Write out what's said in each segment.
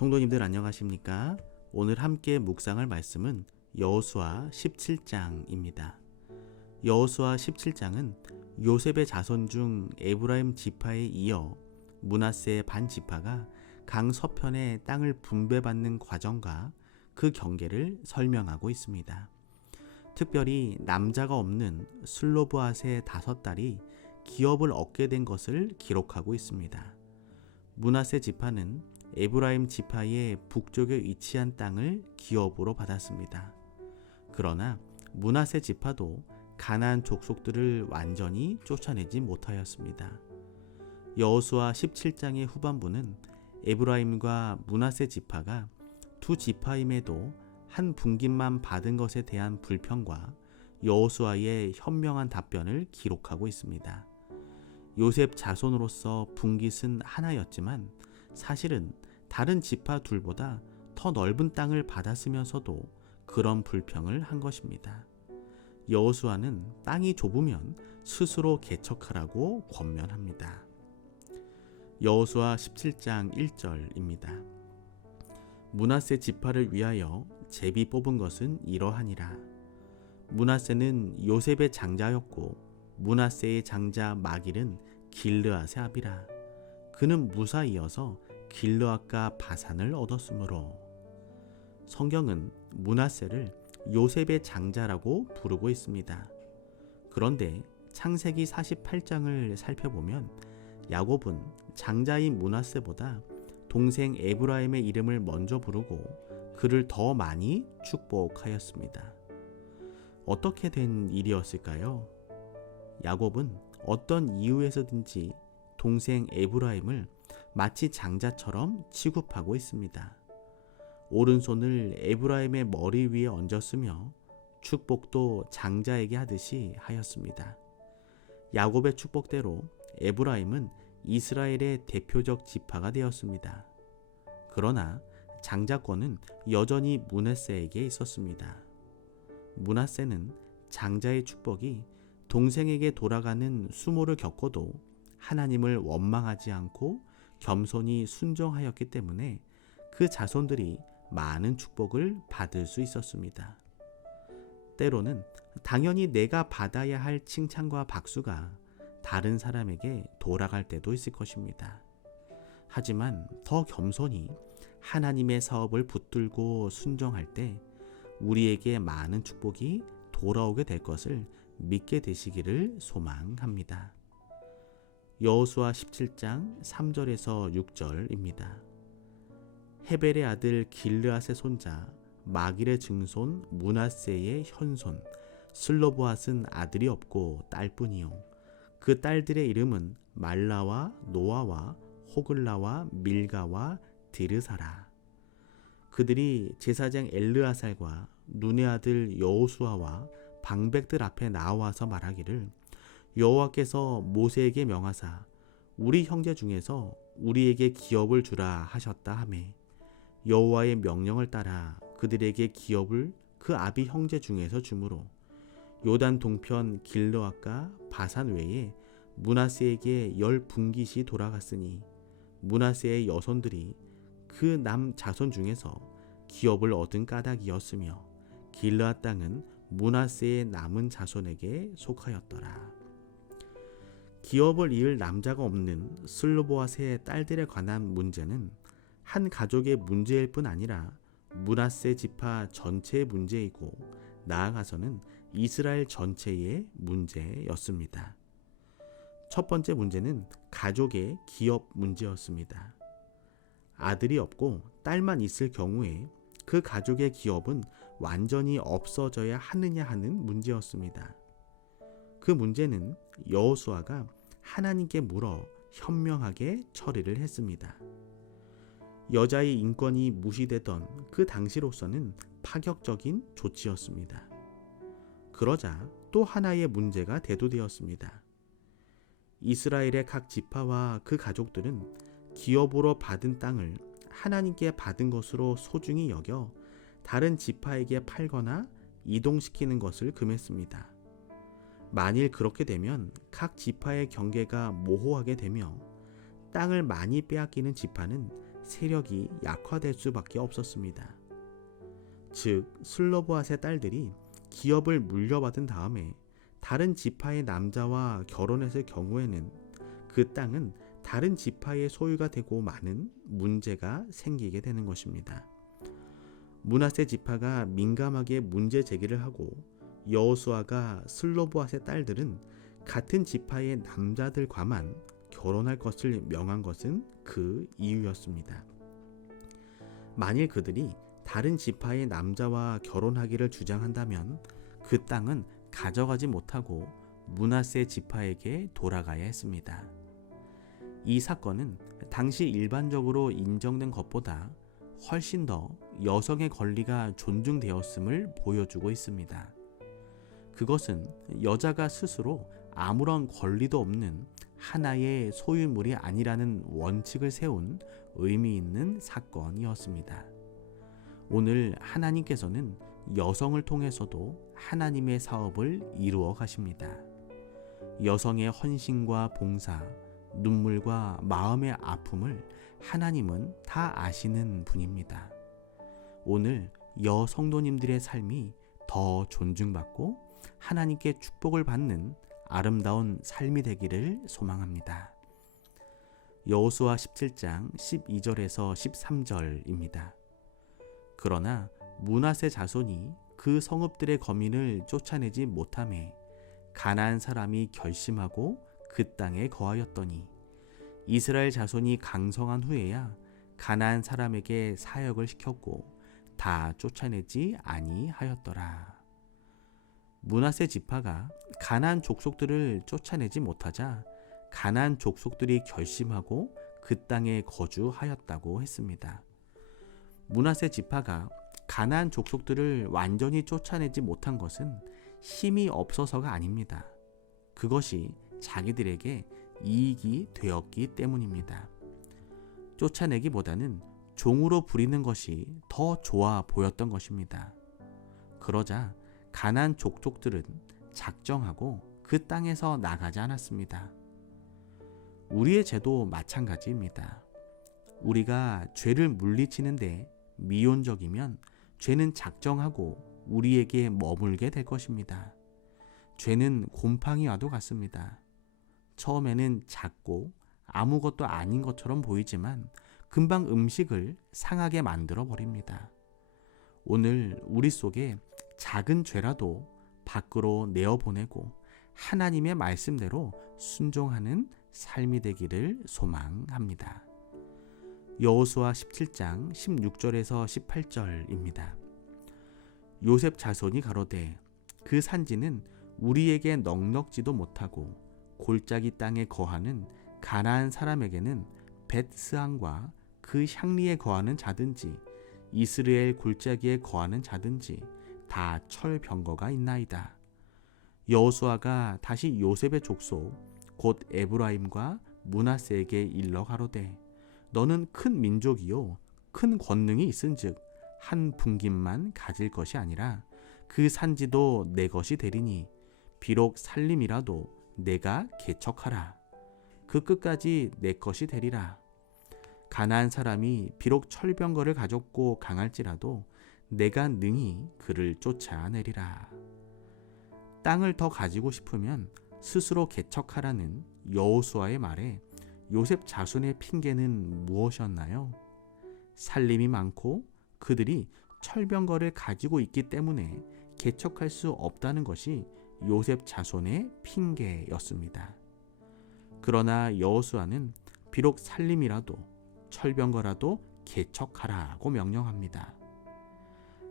성도님들 안녕하십니까? 오늘 함께 묵상할 말씀은 여호수아 17장입니다. 여호수아 17장은 요셉의 자손 중 에브라임 지파에 이어 므낫세의 반 지파가 강 서편에 땅을 분배받는 과정과 그 경계를 설명하고 있습니다. 특별히 남자가 없는 슬로브앗의 5딸이 기업을 얻게 된 것을 기록하고 있습니다. 므낫세 지파는 에브라임 지파의 북쪽에 위치한 땅을 기업으로 받았습니다. 그러나 므낫세 지파도 가나안 족속들을 완전히 쫓아내지 못하였습니다. 여호수아 17장의 후반부는 에브라임과 므낫세 지파가 두 지파임에도 한 분깃만 받은 것에 대한 불평과 여호수아의 현명한 답변을 기록하고 있습니다. 요셉 자손으로서 분깃은 하나였지만 사실은 다른 지파 둘보다 더 넓은 땅을 받았으면서도 그런 불평을 한 것입니다. 여호수아는 땅이 좁으면 스스로 개척하라고 권면합니다. 여호수아 17장 1절입니다. 므낫세 지파를 위하여 제비 뽑은 것은 이러하니라. 므낫세는 요셉의 장자였고 므낫세의 장자 마길은 길르앗의 아비라. 그는 무사이어서 길르앗과 바산을 얻었으므로. 성경은 므낫세를 요셉의 장자라고 부르고 있습니다. 그런데 창세기 48장을 살펴보면 야곱은 장자인 므낫세보다 동생 에브라임의 이름을 먼저 부르고 그를 더 많이 축복하였습니다. 어떻게 된 일이었을까요? 야곱은 어떤 이유에서든지 동생 에브라임을 마치 장자처럼 취급하고 있습니다. 오른손을 에브라임의 머리 위에 얹었으며 축복도 장자에게 하듯이 하였습니다. 야곱의 축복대로 에브라임은 이스라엘의 대표적 지파가 되었습니다. 그러나 장자권은 여전히 므낫세에게 있었습니다. 므낫세는 장자의 축복이 동생에게 돌아가는 수모를 겪어도 하나님을 원망하지 않고 겸손히 순종하였기 때문에 그 자손들이 많은 축복을 받을 수 있었습니다. 때로는 당연히 내가 받아야 할 칭찬과 박수가 다른 사람에게 돌아갈 때도 있을 것입니다. 하지만 더 겸손히 하나님의 사업을 붙들고 순종할 때 우리에게 많은 축복이 돌아오게 될 것을 믿게 되시기를 소망합니다. 여호수아 17장 3절에서 6절입니다. 헤벨의 아들 길르앗의 손자 마길의 증손 므낫세의 현손 슬로브앗은 아들이 없고 딸뿐이요 그 딸들의 이름은 말라와 노아와 호글라와 밀가와 디르사라. 그들이 제사장 엘르아살과 눈의 아들 여호수아와 방백들 앞에 나와서 말하기를 여호와께서 모세에게 명하사 우리 형제 중에서 우리에게 기업을 주라 하셨다 하매 여호와의 명령을 따라 그들에게 기업을 그 아비 형제 중에서 주므로 요단 동편 길르앗과 바산 외에 므낫세에게 10분깃이 돌아갔으니 므낫세의 여손들이 그 남 자손 중에서 기업을 얻은 까닭이었으며 길르앗 땅은 므낫세의 남은 자손에게 속하였더라. 기업을 이을 남자가 없는 슬로보앗의 딸들에 관한 문제는 한 가족의 문제일 뿐 아니라 므낫세 지파 전체의 문제이고 나아가서는 이스라엘 전체의 문제였습니다. 첫 번째 문제는 가족의 기업 문제였습니다. 아들이 없고 딸만 있을 경우에 그 가족의 기업은 완전히 없어져야 하느냐 하는 문제였습니다. 그 문제는 여호수아가 하나님께 물어 현명하게 처리를 했습니다. 여자의 인권이 무시되던 그 당시로서는 파격적인 조치였습니다. 그러자 또 하나의 문제가 대두되었습니다. 이스라엘의 각 지파와 그 가족들은 기업으로 받은 땅을 하나님께 받은 것으로 소중히 여겨 다른 지파에게 팔거나 이동시키는 것을 금했습니다. 만일 그렇게 되면 각 지파의 경계가 모호하게 되며 땅을 많이 빼앗기는 지파는 세력이 약화될 수밖에 없었습니다. 즉 슬로보앗의 딸들이 기업을 물려받은 다음에 다른 지파의 남자와 결혼했을 경우에는 그 땅은 다른 지파의 소유가 되고 많은 문제가 생기게 되는 것입니다. 므낫세 지파가 민감하게 문제 제기를 하고 여호수아가 슬로보앗의 딸들은 같은 지파의 남자들과만 결혼할 것을 명한 것은 그 이유였습니다. 만일 그들이 다른 지파의 남자와 결혼하기를 주장한다면 그 땅은 가져가지 못하고 므낫세 지파에게 돌아가야 했습니다. 이 사건은 당시 일반적으로 인정된 것보다 훨씬 더 여성의 권리가 존중되었음을 보여주고 있습니다. 그것은 여자가 스스로 아무런 권리도 없는 하나의 소유물이 아니라는 원칙을 세운 의미 있는 사건이었습니다. 오늘 하나님께서는 여성을 통해서도 하나님의 사업을 이루어 가십니다. 여성의 헌신과 봉사, 눈물과 마음의 아픔을 하나님은 다 아시는 분입니다. 오늘 여성도님들의 삶이 더 존중받고 하나님께 축복을 받는 아름다운 삶이 되기를 소망합니다. 여호수아 17장 12절에서 13절입니다. 그러나 므낫세 자손이 그 성읍들의 거민을 쫓아내지 못하매 가나안 사람이 결심하고 그 땅에 거하였더니 이스라엘 자손이 강성한 후에야 가나안 사람에게 사역을 시켰고 다 쫓아내지 아니하였더라. 므낫세 지파가 가나안 족속들을 쫓아내지 못하자 가나안 족속들이 결심하고 그 땅에 거주하였다고 했습니다. 므낫세 지파가 가나안 족속들을 완전히 쫓아내지 못한 것은 힘이 없어서가 아닙니다. 그것이 자기들에게 이익이 되었기 때문입니다. 쫓아내기보다는 종으로 부리는 것이 더 좋아 보였던 것입니다. 그러자 가나안 족속들은 작정하고 그 땅에서 나가지 않았습니다. 우리의 죄도 마찬가지입니다. 우리가 죄를 물리치는데 미온적이면 죄는 작정하고 우리에게 머물게 될 것입니다. 죄는 곰팡이와도 같습니다. 처음에는 작고 아무것도 아닌 것처럼 보이지만 금방 음식을 상하게 만들어 버립니다. 오늘 우리 속에 작은 죄라도 밖으로 내어보내고 하나님의 말씀대로 순종하는 삶이 되기를 소망합니다. 여호수아 17장 16절에서 18절입니다. 요셉 자손이 가로되 그 산지는 우리에게 넉넉지도 못하고 골짜기 땅에 거하는 가나안 사람에게는 벳스안과 그 향리에 거하는 자든지 이스라엘 골짜기에 거하는 자든지 다 철병거가 있나이다. 여호수아가 다시 요셉의 족속 곧 에브라임과 므낫세에게 일러 가로되 너는 큰 민족이요 큰 권능이 있은즉 한 분깃만 가질 것이 아니라 그 산지도 내 것이 되리니 비록 살림이라도 내가 개척하라. 그 끝까지 내 것이 되리라. 가나안 사람이 비록 철병거를 가졌고 강할지라도 내가 능히 그를 쫓아내리라. 땅을 더 가지고 싶으면 스스로 개척하라는 여호수아의 말에 요셉 자손의 핑계는 무엇이었나요? 살림이 많고 그들이 철병거를 가지고 있기 때문에 개척할 수 없다는 것이 요셉 자손의 핑계였습니다. 그러나 여호수아는 비록 살림이라도 철병거라도 개척하라고 명령합니다.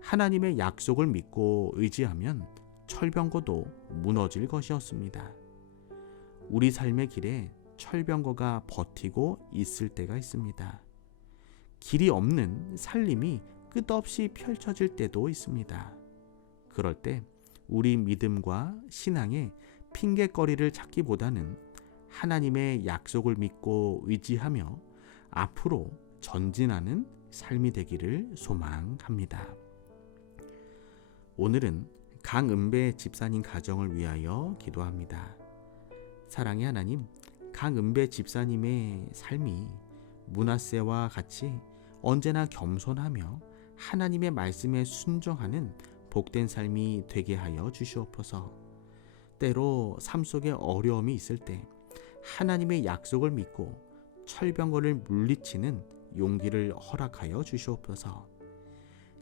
하나님의 약속을 믿고 의지하면 철병거도 무너질 것이었습니다. 우리 삶의 길에 철병거가 버티고 있을 때가 있습니다. 길이 없는 살림이 끝없이 펼쳐질 때도 있습니다. 그럴 때 우리 믿음과 신앙에 핑계거리를 찾기보다는 하나님의 약속을 믿고 의지하며 앞으로 전진하는 삶이 되기를 소망합니다. 오늘은 강은배 집사님 가정을 위하여 기도합니다. 사랑의 하나님, 강은배 집사님의 삶이 므낫세와 같이 언제나 겸손하며 하나님의 말씀에 순종하는 복된 삶이 되게 하여 주시옵소서. 때로 삶 속에 어려움이 있을 때 하나님의 약속을 믿고 철병거를 물리치는 용기를 허락하여 주시옵소서.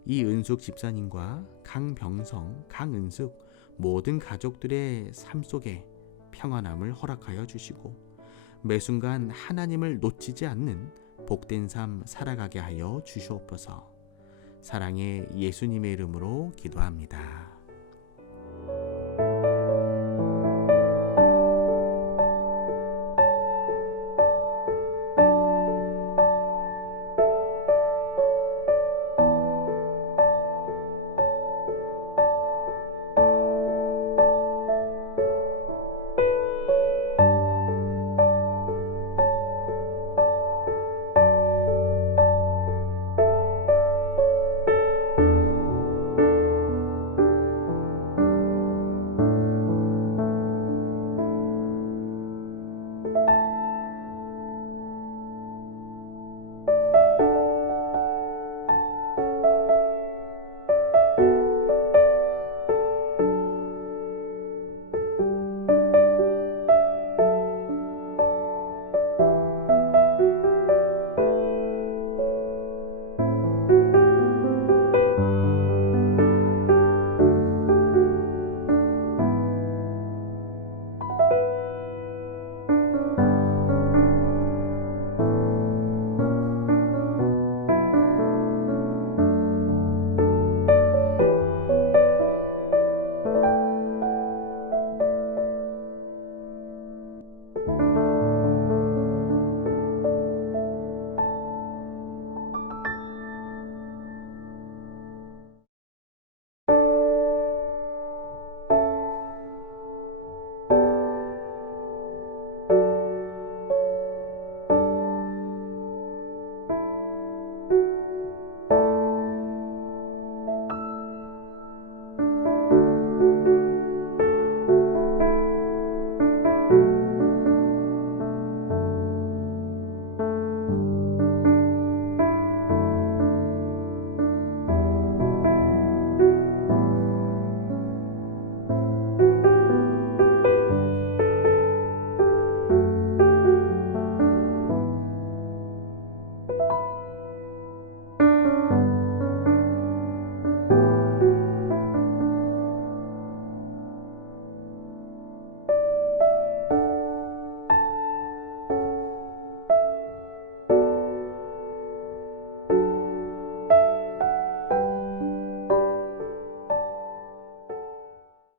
이은숙 집사님과 강병성, 강은숙 모든 가족들의 삶 속에 평안함을 허락하여 주시고 매 순간 하나님을 놓치지 않는 복된 삶 살아가게 하여 주시옵소서. 사랑의 예수님의 이름으로 기도합니다.